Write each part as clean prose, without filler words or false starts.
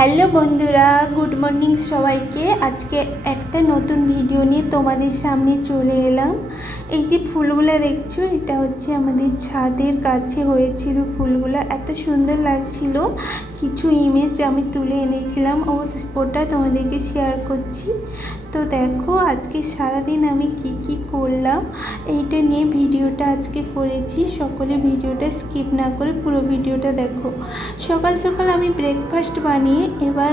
Hello বন্ধুরা, good morning সবাইকে। আজকে একটা নতুন ভিডিও নিয়ে তোমাদের সামনে চলে এলাম। এই যে ফুলগুলো দেখছো, এটা হচ্ছে আমাদের ছাদের কাছে হয়েছিল। ফুলগুলো এত সুন্দর লাগছিল। কিছু ইমেজ আমি তুলে এনেছিলাম, ওটা তোমাদেরকে শেয়ার করছি। তো দেখো আজকে সারাদিন আমি কি করলাম এইটা নিয়ে ভিডিওটা আজকে করেছি। সকলে ভিডিওটা স্কিপ না করে পুরো ভিডিওটা দেখো। সকাল সকাল আমি ব্রেকফাস্ট বানিয়ে এবার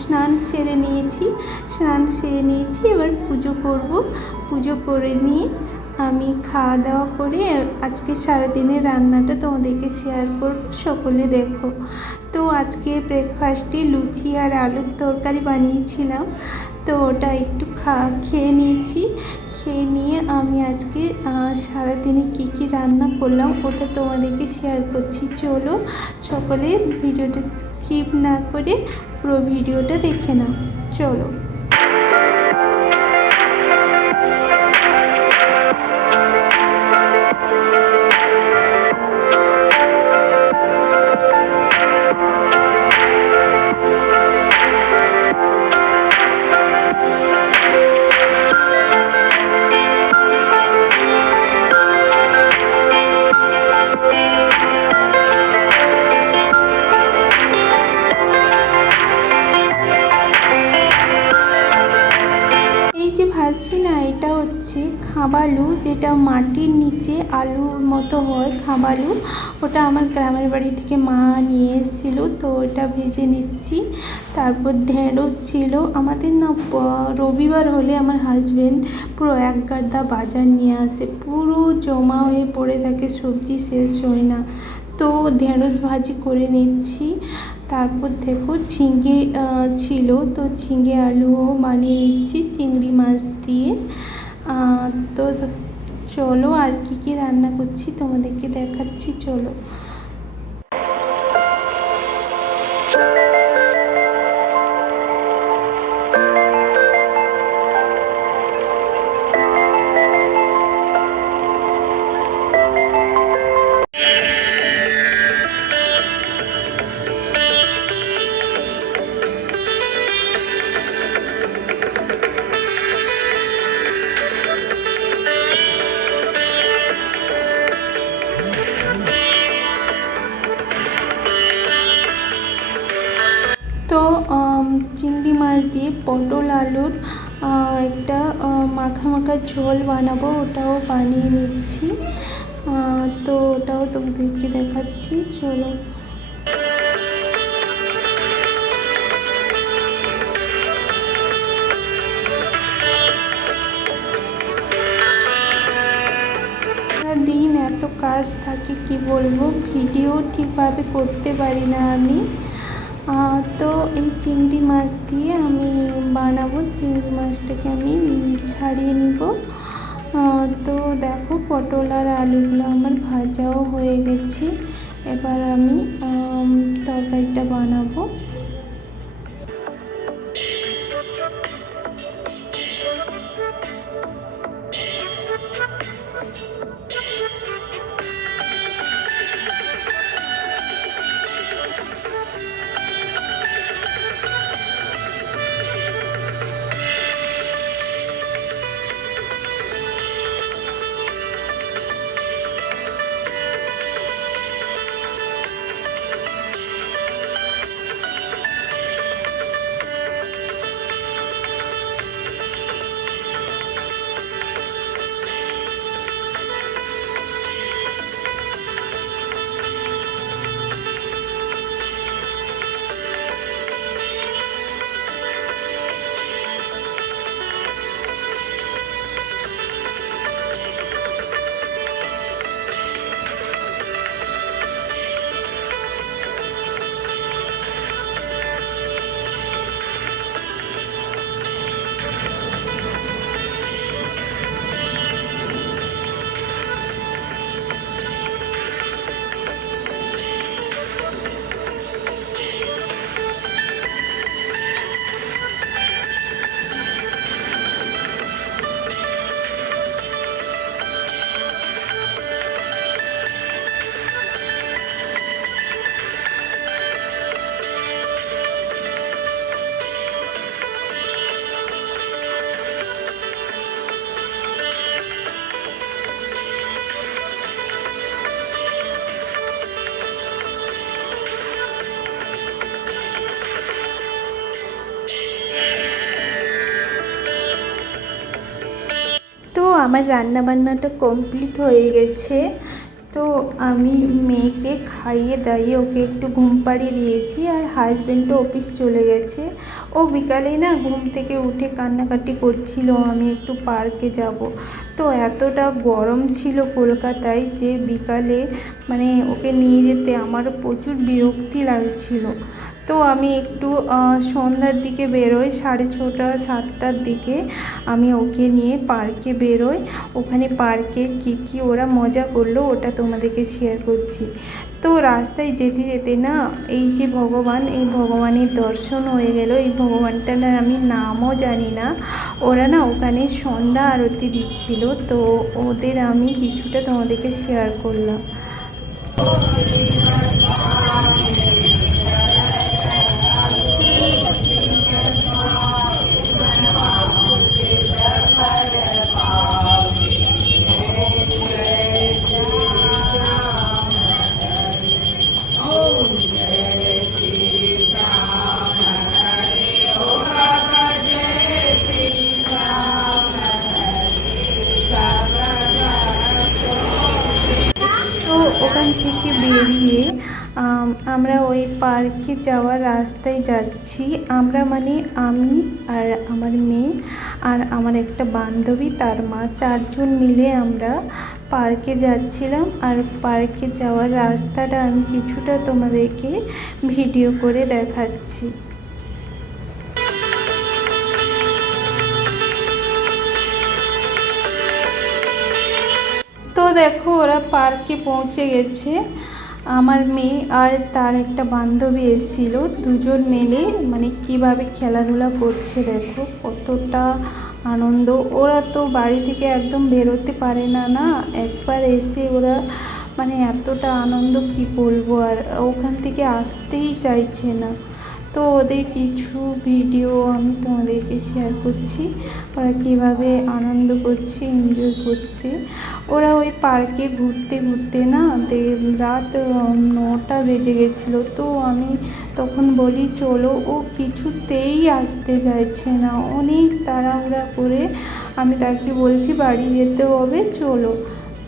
স্নান সেরে নিয়েছি। এবার পুজো করব। পুজো করে নিয়ে আমি খাওয়া দাওয়া করে আজকে সারাদিনের রান্নাটা তোমাদেরকে শেয়ার করব, সকলে দেখো। তো আজকে ব্রেকফাস্টে লুচি আর আলুর তরকারি বানিয়েছিলাম, তো ওটা একটু খেয়ে নিয়েছি। খেয়ে নিয়ে আমি আজকে সারাদিনে কি রান্না করলাম ওটা তোমাদেরকে শেয়ার করছি। চলো সকলে ভিডিওটা স্কিপ না করে পুরো ভিডিওটা দেখে নাও। চলো। ভাজছি না, এটা হচ্ছে খাবালু, যেটা মাটির নিচে আলুর মতো হয় খাবালু। ওটা আমার গ্রামের বাড়ি থেকে মা নিয়ে এসেছিলো, তো ওটা ভেজে নিচ্ছি। তারপর ঢেঁড়স ছিল আমাদের না, রবিবার হলে আমার হাজব্যান্ড পুরো এক গাদা বাজার নিয়ে আসে, পুরো জমা হয়ে পড়ে থাকে, সবজি শেষ হয় না। তো ঢেঁড়স ভাজি করে নিচ্ছি। তারপর দেখো ঝিঙে ছিল, তো ঝিঙে আলুও বানিয়ে নিচ্ছি চিংড়ি মাছ দিয়ে। তো চলো আর কি রান্না করছি তোমাদেরকে দেখাচ্ছি, চলো। তো চিংড়ি মাছ দিয়ে পটল আলুর একটা মাখা ঝোল বানাবো, ওটাও বানিয়ে নিচ্ছি। তো ওটাও তোমাদেরকে দেখাচ্ছি, চলো। দিন এত কাজ থাকে, কি বলবো, ভিডিও ঠিকভাবে করতে পারি না আমি। তো এই চিংড়ি মাছ দিয়ে আমি বানাবো। চিংড়ি মাছটাকে আমি ছাড়িয়ে নিব। তো দেখো পটল আর আলুগুলো আমার ভাজাও হয়ে গেছে। এবার আমি তরকারিটা বানাবো। আমার রান্নাবান্নাটা কমপ্লিট হয়ে গেছে। তো আমি মেয়েকে খাইয়ে দাইয়ে ওকে একটু ঘুম পাড়িয়ে দিয়েছি, আর হাজব্যান্ডও অফিস চলে গেছে। ও বিকালে না ঘুম থেকে উঠে কান্নাকাটি করছিল আমি একটু পার্কে যাব। তো এতটা গরম ছিল কলকাতায় যে বিকালে মানে ওকে নিয়ে যেতে আমারও প্রচুর বিরক্তি লাগছিল। তো আমি একটু সন্ধ্যার দিকে বেরোই, 6:30 7টার দিকে আমি ওকে নিয়ে পার্কে বেরোই। ওখানে পার্কে কী ওরা মজা করলো ওটা তোমাদেরকে শেয়ার করছি। তো রাস্তায় যেতে যেতে না এই যে ভগবান, এই ভগবানের দর্শন হয়ে গেল। এই ভগবানটার আমি নামও জানি না। ওরা না ওখানে সন্ধ্যা আরতি দিচ্ছিল, তো ওদের আমি কিছুটা তোমাদেরকে শেয়ার করলাম। তো ওখান থেকে বেরিয়ে আমরা ওই পার্কে যাওয়ার রাস্তায় যাচ্ছি। আমরা মানে আমি আর আমার মেয়ে আর আমার একটা বান্ধবী তার মা, 4 জন মিলে আমরা পার্কে যাচ্ছিলাম। আর পার্কে যাওয়ার রাস্তাটা আমি কিছুটা তোমাদেরকে ভিডিও করে দেখাচ্ছি। তো দেখো ওরা পার্কে পৌঁছে গেছে। আমার মেয়ে আর তার একটা বান্ধবী এসেছিল, দুজন মিলে মানে কিভাবে খেলাধুলা করছে দেখো, কতটা আনন্দ। ওরা তো বাড়ি থেকে একদম বেরোতে পারে না, একবার এসে ওরা মানে এতটা আনন্দ কি বলবো, আর ওখান থেকে আসতেই চাইছে না। তো ওদের কিছু ভিডিও আমি তোমাদেরকে শেয়ার করছি, ওরা কীভাবে আনন্দ করছে, এনজয় করছে। ওরা ওই পার্কে ঘুরতে ঘুরতে না রাত 9টা বেজে গেছিলো। তো আমি তখন বলি চলো, ও কিছুতেই আসতে চাইছে না, অনেক তাড়াহুড়া করে আমি তাকে বলছি বাড়ি যেতে হবে চলো,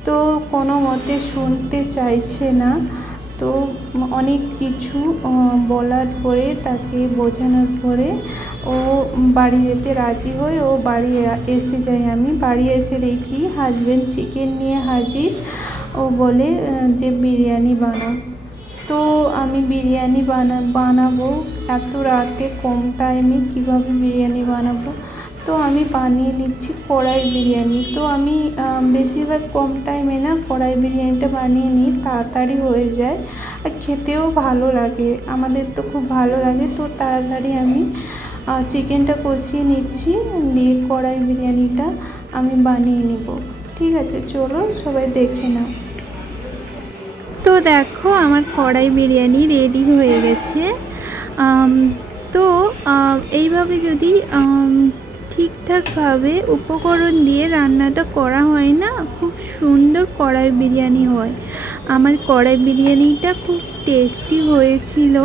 তো কোনো মতে শুনতে চাইছে না। তো অনেক কিছু বলার পরে তাকে বোঝানোর পরে ও বাড়ি যেতে রাজি হয়ে ও বাড়ি এসে যায়। আমি বাড়ি এসে দেখি হাজব্যান্ড চিকেন নিয়ে হাজির। ও বলে যে বিরিয়ানি বানাও। তো আমি বিরিয়ানি বানাবো এত রাতে কম টাইমে কিভাবে বিরিয়ানি বানাবো, তো আমি বানিয়ে নিচ্ছি কড়াই বিরিয়ানি। তো আমি বেশিরভাগ কম টাইমে না কড়াই বিরিয়ানিটা বানিয়ে নিই, তাড়াতাড়ি হয়ে যায় আর খেতেও ভালো লাগে, আমাদের তো খুব ভালো লাগে। তো তাড়াতাড়ি আমি চিকেনটা কষিয়ে নিচ্ছি, দিয়ে কড়াই বিরিয়ানিটা আমি বানিয়ে নিব। ঠিক আছে, চলো সবাই দেখে নাও। তো দেখো আমার কড়াই বিরিয়ানি রেডি হয়ে গেছে। তো এইভাবে যদি ঠিকঠাকভাবে উপকরণ দিয়ে রান্নাটা করা হয় না, খুব সুন্দর কড়াই বিরিয়ানি হয়। আমার কড়াই বিরিয়ানিটা খুব টেস্টি হয়েছিল।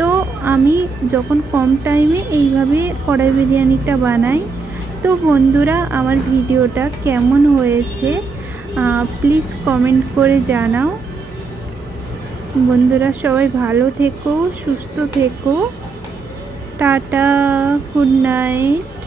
তো আমি যখন কম টাইমে এইভাবে কড়াই বিরিয়ানিটা বানাই। তো বন্ধুরা আমার ভিডিওটা কেমন হয়েছে প্লিজ কমেন্ট করে জানাও। বন্ধুরা সবাই ভালো থেকো, সুস্থ থেকো, টাটা, গুড নাইট।